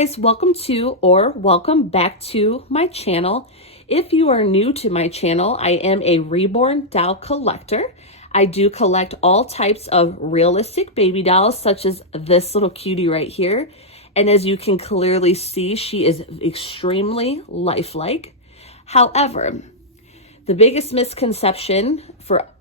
guys, welcome to or welcome back to my channel. If you are new to my channel, I am a Reborn doll collector. I do collect all types of realistic baby dolls, such as this little cutie right here. And as you can clearly see, she is extremely lifelike. However, the biggest misconception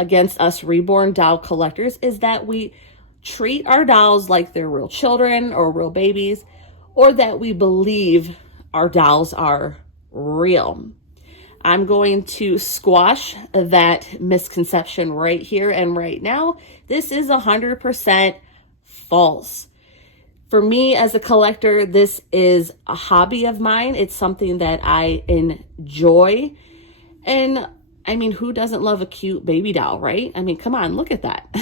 against us Reborn doll collectors is that we treat our dolls like they're real children or real babies, or that we believe our dolls are real. I'm going to squash that misconception right here and right now. This is 100% false. For me as a collector, this is a hobby of mine. It's something that I enjoy. And I mean, who doesn't love a cute baby doll, right? I mean, come on, look at that.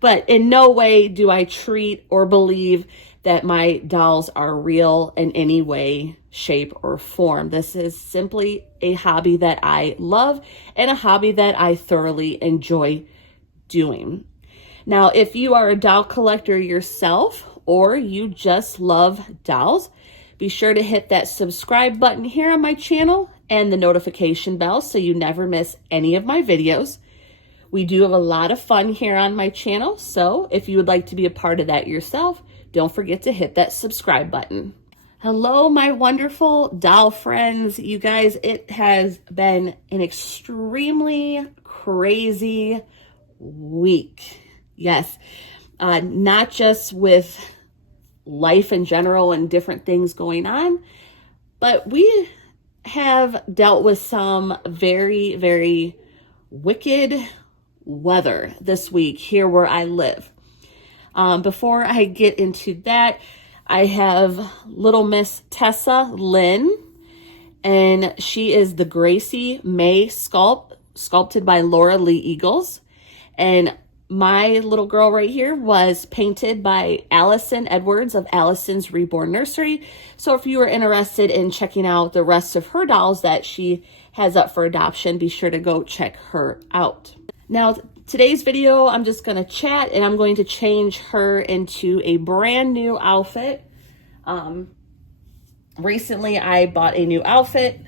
But in no way do I treat or believe that my dolls are real in any way, shape, or form. This is simply a hobby that I love and a hobby that I thoroughly enjoy doing. Now, if you are a doll collector yourself or you just love dolls, be sure to hit that subscribe button here on my channel and the notification bell so you never miss any of my videos. We do have a lot of fun here on my channel, so if you would like to be a part of that yourself, don't forget to hit that subscribe button. Hello, my wonderful doll friends. You guys, it has been an extremely crazy week. Yes, not just with life in general and different things going on, but we have dealt with some very, very wicked weather this week here where I live. Before I get into that, I have little Miss Tessa Lynn, and she is the Gracie May sculpted by Laura Lee Eagles. And my little girl right here was painted by Allison Edwards of Allison's Reborn Nursery. So if you are interested in checking out the rest of her dolls that she has up for adoption, be sure to go check her out. Now, today's video, I'm just going to chat and I'm going to change her into a brand new outfit. Recently, I bought a new outfit,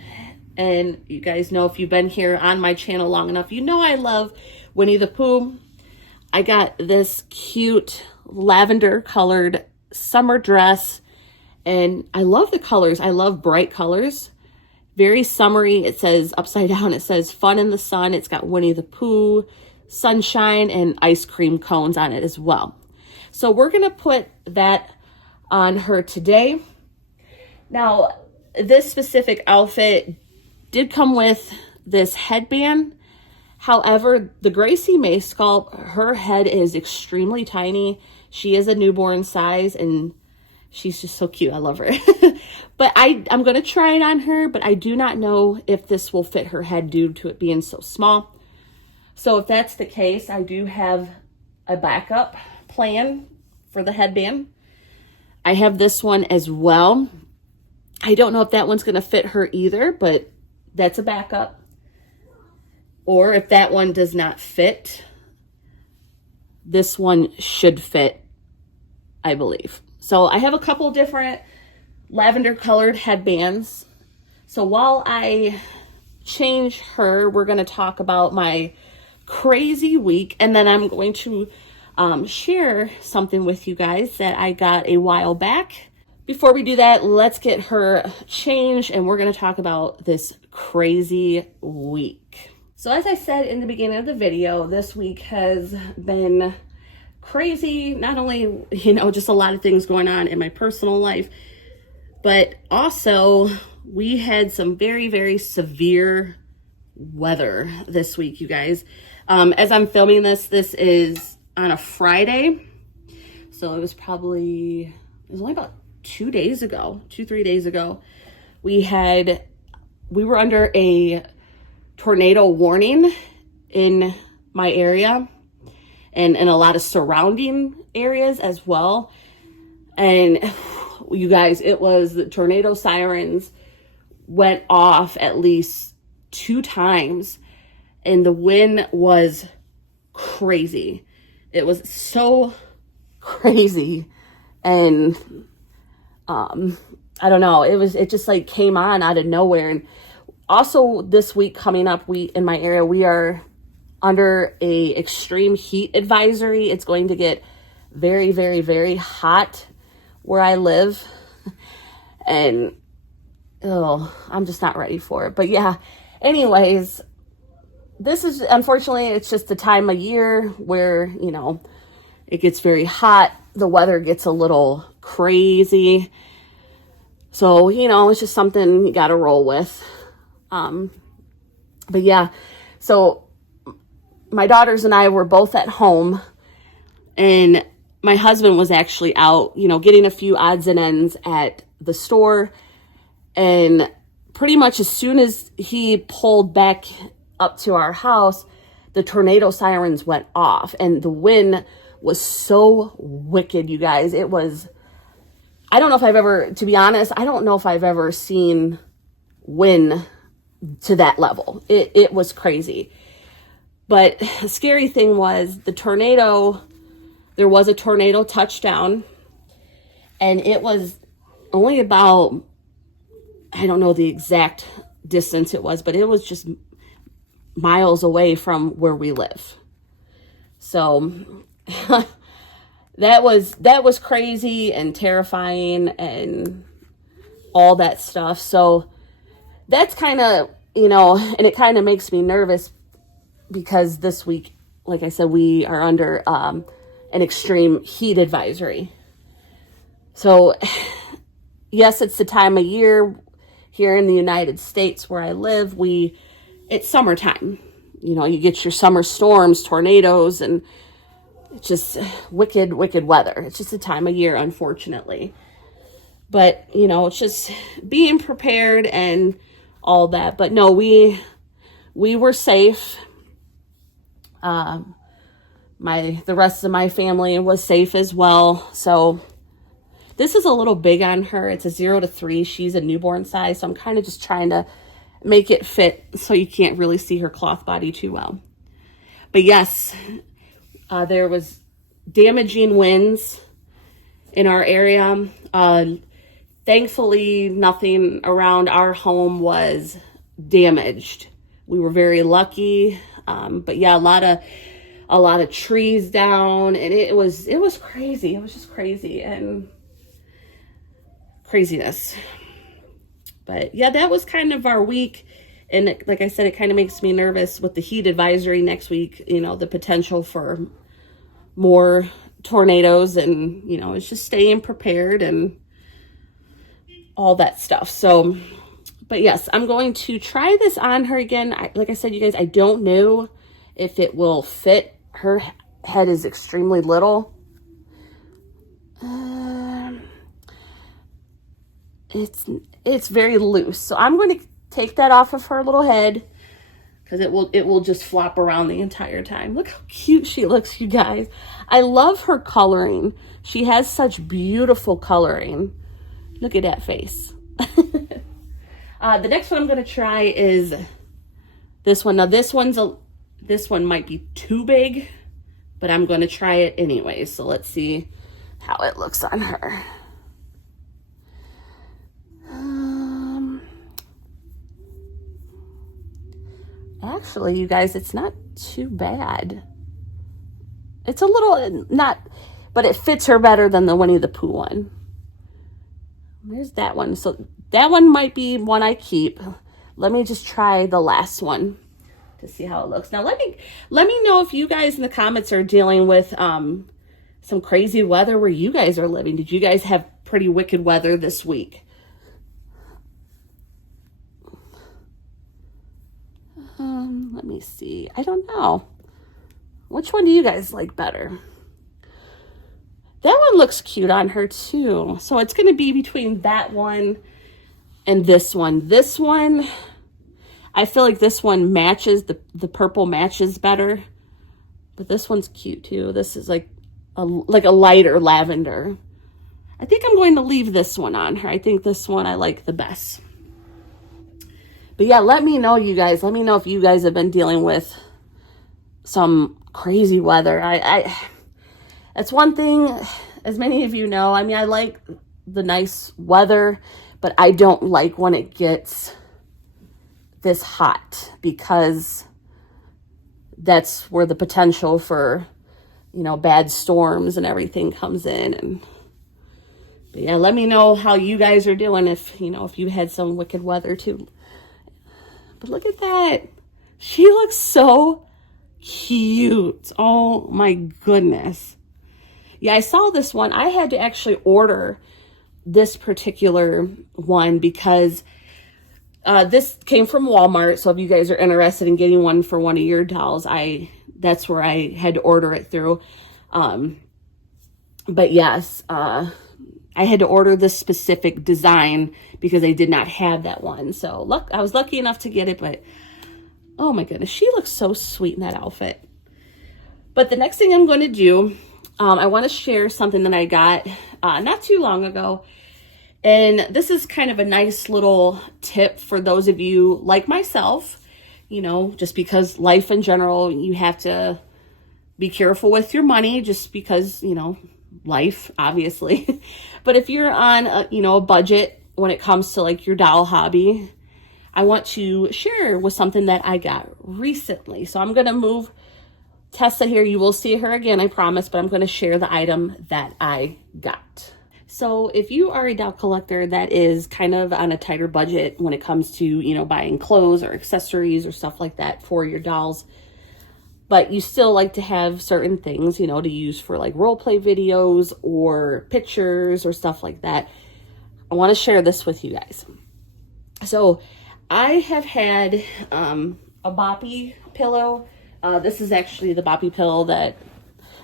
and you guys know if you've been here on my channel long enough, you know I love Winnie the Pooh. I got this cute lavender colored summer dress, and I love the colors. I love bright colors. Very summery. It says upside down, it says fun in the sun. It's got Winnie the Pooh, sunshine, and ice cream cones on it as well. So we're going to put that on her today. Now, this specific outfit did come with this headband. However, the Gracie May sculpt, her head is extremely tiny. She is a newborn size, and she's just so cute. I love her. But I'm going to try it on her, but I do not know if this will fit her head due to it being so small. So if that's the case, I do have a backup plan for the headband. I have this one as well. I don't know if that one's going to fit her either, but that's a backup. Or if that one does not fit, this one should fit, I believe. So I have a couple different lavender colored headbands. So while I change her, we're going to talk about my crazy week, and then I'm going to share something with you guys that I got a while back. Before we do that, let's get her changed, and we're going to talk about this crazy week. So as I said in the beginning of the video, this week has been crazy. Not only, just a lot of things going on in my personal life, but also we had some very, very severe weather this week, you guys. As I'm filming this is on a Friday. So it was only about 3 days ago. We were under a tornado warning in my area and in a lot of surrounding areas as well. And you guys, the tornado sirens went off at least 2 times, and the wind was crazy. It was so crazy. And I don't know. It just like came on out of nowhere. And also this week coming up, in my area, we are under a extreme heat advisory. It's going to get very, very, very hot where I live. And I'm just not ready for it. But yeah, anyways, this is, unfortunately, it's just the time of year where, it gets very hot. The weather gets a little crazy. So, it's just something you got to roll with. But yeah, so my daughters and I were both at home, and my husband was actually out, getting a few odds and ends at the store. And pretty much as soon as he pulled back up to our house, the tornado sirens went off, and the wind was so wicked, you guys. It was, I don't know if I've ever, to be honest, I don't know if I've ever seen wind to that level. It was crazy. But the scary thing was there was a tornado touchdown, and it was only about, I don't know the exact distance it was, but it was just miles away from where we live. So that was crazy and terrifying and all that stuff. So that's kind of, and it kind of makes me nervous because this week, like I said, we are under an extreme heat advisory. So yes, it's the time of year here in the United States where I live. It's summertime. You get your summer storms, tornadoes, and it's just wicked, wicked weather. It's just a time of year, unfortunately. But, it's just being prepared and all that. But no, we were safe. The rest of my family was safe as well. So this is a little big on her. It's a 0 to 3. She's a newborn size. So I'm kind of just trying to make it fit so you can't really see her cloth body too well. But yes, there was damaging winds in our area. Thankfully, nothing around our home was damaged. We were very lucky. But yeah, a lot of trees down, and it was crazy. It was just crazy and craziness. But yeah, that was kind of our week. And like I said, it kind of makes me nervous with the heat advisory next week, the potential for more tornadoes, and, it's just staying prepared and all that stuff. So, but yes, I'm going to try this on her again. Like I said, you guys, I don't know if it will fit. Her head is extremely little. It's very loose. So I'm going to take that off of her little head because it will just flop around the entire time. Look how cute she looks, you guys. I love her coloring. She has such beautiful coloring. Look at that face. The next one I'm going to try is this one. Now this one might be too big, but I'm going to try it anyway. So let's see how it looks on her. Actually, you guys, it's not too bad. It's a little, but it fits her better than the Winnie the Pooh one. There's that one. So that one might be one I keep. Let me just try the last one to see how it looks. Now, let me know if you guys in the comments are dealing with some crazy weather where you guys are living. Did you guys have pretty wicked weather this week? Let me see. I don't know. Which one do you guys like better? That one looks cute on her too. So it's going to be between that one and this one. This one, I feel like this one matches, the purple matches better. But this one's cute too. This is like a lighter lavender. I think I'm going to leave this one on her. I think this one I like the best. But yeah, let me know, you guys. Let me know if you guys have been dealing with some crazy weather. That's one thing, as many of you know, I mean, I like the nice weather, but I don't like when it gets this hot, because that's where the potential for, you know, bad storms and everything comes in. And yeah, let me know how you guys are doing, if, you know, if you had some wicked weather too. But look at that. She looks so cute. Oh my goodness. Yeah, I saw this one. I had to actually order this particular one because this came from Walmart. So if you guys are interested in getting one for one of your dolls, that's where I had to order it through. But yes, I had to order this specific design because I did not have that one. So look, I was lucky enough to get it, but oh my goodness, she looks so sweet in that outfit. But the next thing I'm going to do, I want to share something that I got not too long ago. And this is kind of a nice little tip for those of you like myself, you know, just because life in general, you have to be careful with your money, just because, you know, life, obviously. But if you're on a budget when it comes to like your doll hobby, I want to share with something that I got recently. So I'm going to move Tessa here. You will see her again, I promise, but I'm going to share the item that I got. So if you are a doll collector that is kind of on a tighter budget when it comes to, you know, buying clothes or accessories or stuff like that for your dolls, but you still like to have certain things, you know, to use for like role play videos or pictures or stuff like that, I want to share this with you guys. So I have had a boppy pillow. This is actually the boppy pillow that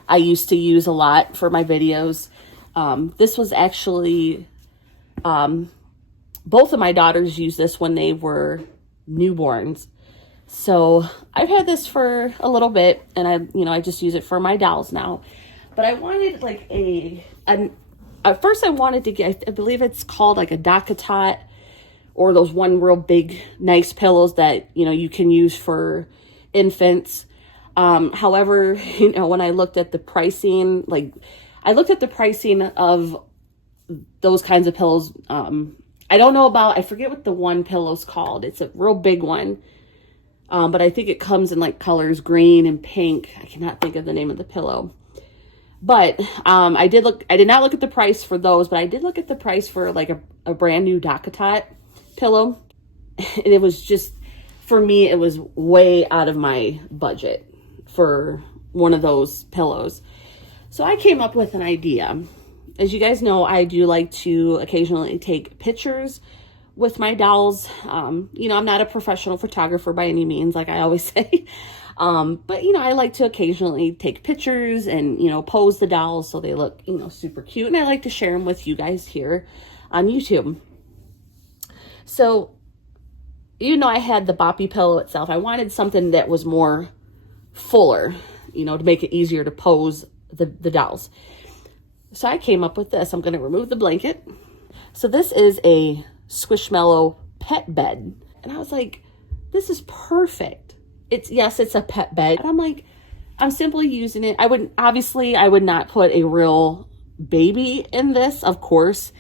I used to use a lot for my videos. This was actually, both of my daughters used this when they were newborns. So I've had this for a little bit, and I just use it for my dolls now. But I wanted like at first I wanted to get, I believe it's called like a DockATot, or those one real big, nice pillows that, you know, you can use for infants. However, you know, when I looked at the pricing, I looked at the pricing of those kinds of pillows. I forget what the one pillow's called. It's a real big one. But I think it comes in like colors green and pink. I cannot think of the name of the pillow. But I did not look at the price for those, but I did look at the price for like a brand new DockATot pillow. And it was just, for me, it was way out of my budget for one of those pillows. So I came up with an idea. As you guys know, I do like to occasionally take pictures with my dolls. You know, I'm not a professional photographer by any means, like I always say. But, you know, I like to occasionally take pictures and, you know, pose the dolls so they look, you know, super cute. And I like to share them with you guys here on YouTube. So, you know, I had the boppy pillow itself. I wanted something that was more fuller, you know, to make it easier to pose the dolls. So I came up with this. I'm going to remove the blanket. So this is a Squishmallow pet bed. And I was like, this is perfect. It's a pet bed. And I'm like, I'm simply using it. I would not put a real baby in this, of course.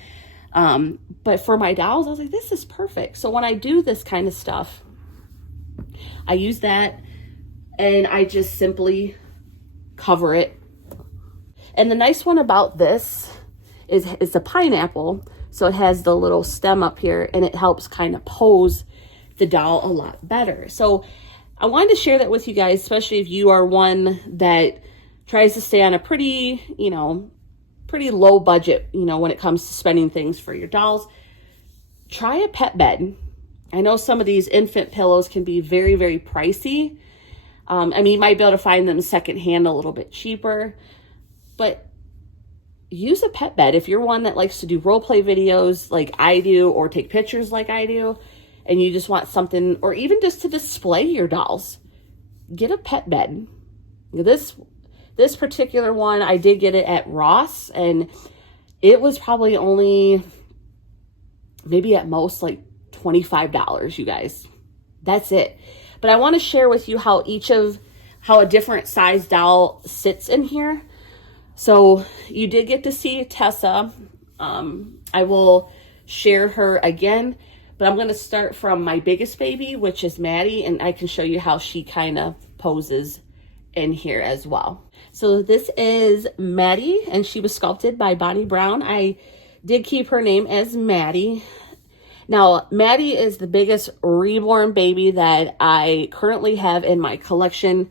But for my dolls, I was like, this is perfect. So when I do this kind of stuff, I use that and I just simply cover it. And the nice one about this is it's a pineapple. So it has the little stem up here and it helps kind of pose the doll a lot better. So I wanted to share that with you guys, especially if you are one that tries to stay on a pretty low budget, you know, when it comes to spending things for your dolls. Try a pet bed. I know some of these infant pillows can be very, very pricey. I mean, you might be able to find them secondhand a little bit cheaper, but use a pet bed. If you're one that likes to do role play videos like I do, or take pictures like I do, and you just want something, or even just to display your dolls, get a pet bed. This particular one, I did get it at Ross, and it was probably only maybe at most like $25, you guys. That's it. But I want to share with you how a different size doll sits in here. So you did get to see Tessa I will share her again, but I'm going to start from my biggest baby, which is Maddie, and I can show you how she kind of poses in here as well. So this is Maddie, and she was sculpted by Bonnie Brown. I did keep her name as Maddie. Now, Maddie is the biggest reborn baby that I currently have in my collection,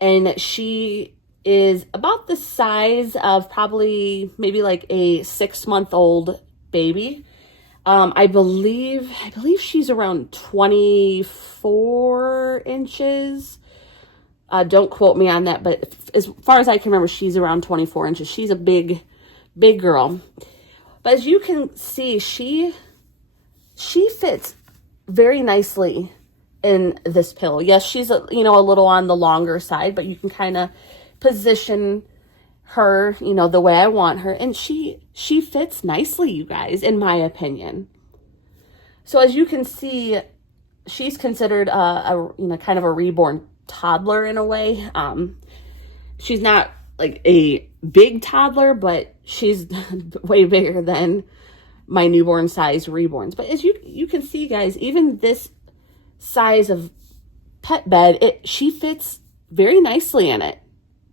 and she is about the size of probably maybe like a 6-month-old baby. I believe she's around 24 inches. Don't quote me on that, but as far as I can remember, she's around 24 inches. She's a big girl. But as you can see, she fits very nicely in this pillow. Yes, she's a little on the longer side, but you can kind of position her, the way I want her, and she fits nicely, you guys, in my opinion. So as you can see, she's considered kind of a reborn toddler in a way. She's not like a big toddler, but she's way bigger than my newborn size reborns. But as you can see, guys, even this size of pet bed, she fits very nicely in it.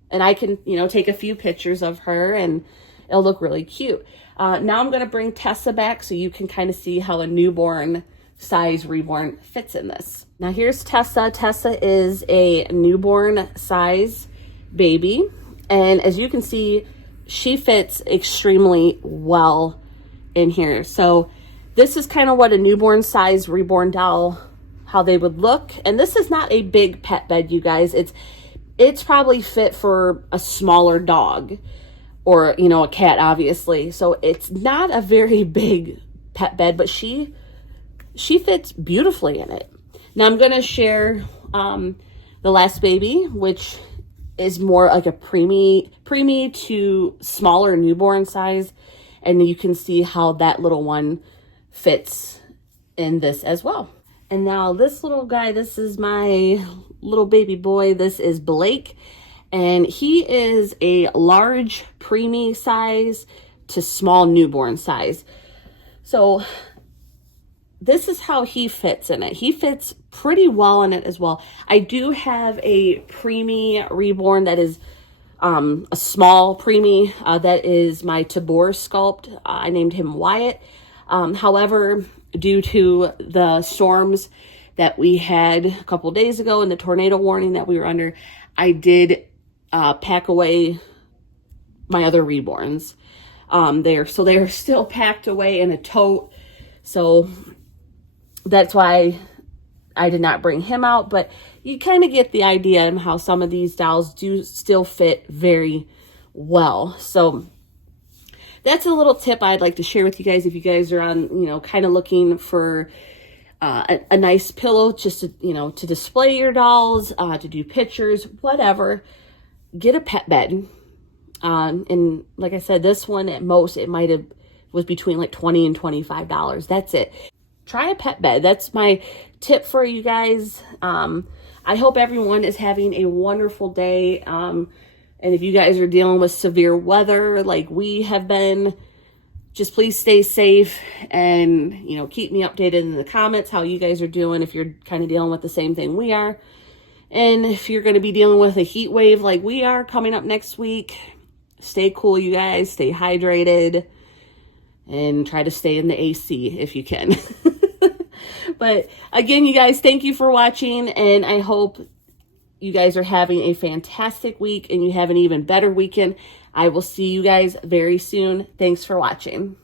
And I can, take a few pictures of her and it'll look really cute. Now I'm going to bring Tessa back so you can kind of see how a newborn size reborn fits in this. Now here's Tessa. Tessa is a newborn size baby. And as you can see, she fits extremely well in here. So this is kind of what a newborn size reborn doll, how they would look. And this is not a big pet bed, you guys. It's probably fit for a smaller dog or, a cat, obviously. So it's not a very big pet bed, but she fits beautifully in it. Now I'm going to share the last baby, which is more like a preemie to smaller newborn size. And you can see how that little one fits in this as well. And now this little guy, this is my little baby boy. This is Blake, and he is a large preemie size to small newborn size. So this is how he fits in it. He fits pretty well in it as well. I do have a preemie reborn that is a small preemie. That is my Tabor sculpt. I named him Wyatt. However, due to the storms that we had a couple days ago and the tornado warning that we were under, I did pack away my other reborns. They are still packed away in a tote. So that's why I did not bring him out. But you kind of get the idea of how some of these dolls do still fit very well. So that's a little tip I'd like to share with you guys if you guys are on, kind of looking for a nice pillow just to, to display your dolls, to do pictures, whatever. Get a pet bed. And like I said, this one at most, it might have was between like $20 and $25. That's it. Try a pet bed. That's my tip for you guys. I hope everyone is having a wonderful day. And if you guys are dealing with severe weather like we have been, just please stay safe and, keep me updated in the comments how you guys are doing if you're kind of dealing with the same thing we are. And if you're going to be dealing with a heat wave like we are coming up next week, stay cool, you guys. Stay hydrated and try to stay in the AC if you can. But again, you guys, thank you for watching, and I hope you guys are having a fantastic week and you have an even better weekend. I will see you guys very soon. Thanks for watching.